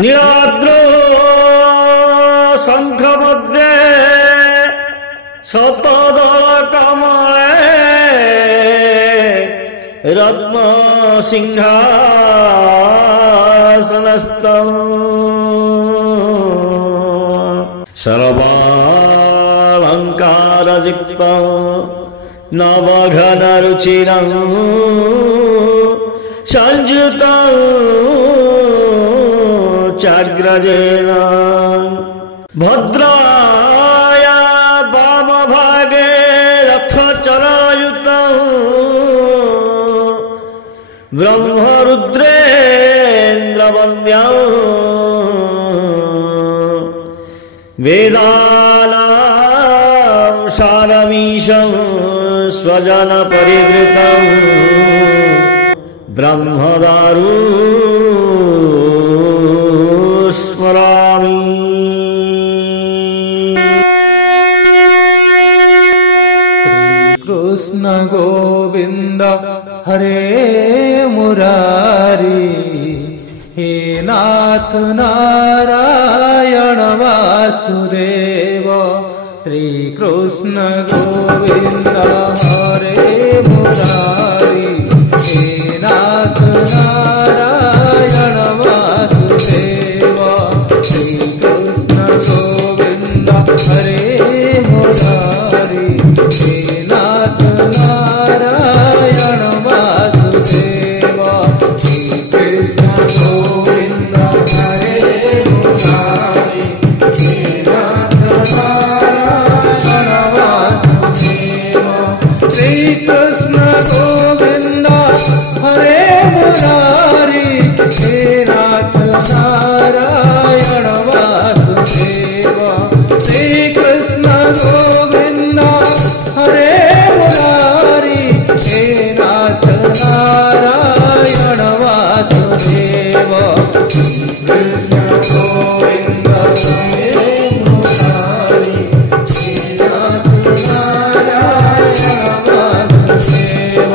नीलाद्र शंख मध्ये शतदल कमले रत्न सिंहासनस्थं सर्वालंकारयुक्तं नवघनरुचिरं संयुतं चाग्रजेन भद्राया वामभागे रथचरायुतं ब्रह्मरुद्रेन्द्रवन्द्यं वेदानां सारमीशं स्वजनपरिवृतं ब्रह्मदारु स्मरामि। कृष्ण गोविंद हरे मुरारी हे नाथ नारायण वासुदेव। श्री कृष्ण गोविंद हरे मुरारी हे नाथ नारायण वासुदेव। श्री कृष्ण गोविंद हरे मुरारी हे नाथ नारायण वासुदेव। श्री कृष्ण गोविंद हरे मुरारी हे नाथ नारायण वासुदेव। श्री कृष्ण गोविंद हरे मुरारी हे नाथ नारायण वासुदेव। श्री कृष्ण गोविंद हरे मुरारी हे नाथ नारायण वासुदेव। श्री कृष्ण गोविंद हरे मुरारी हे नाथ नारायण वासुदेव।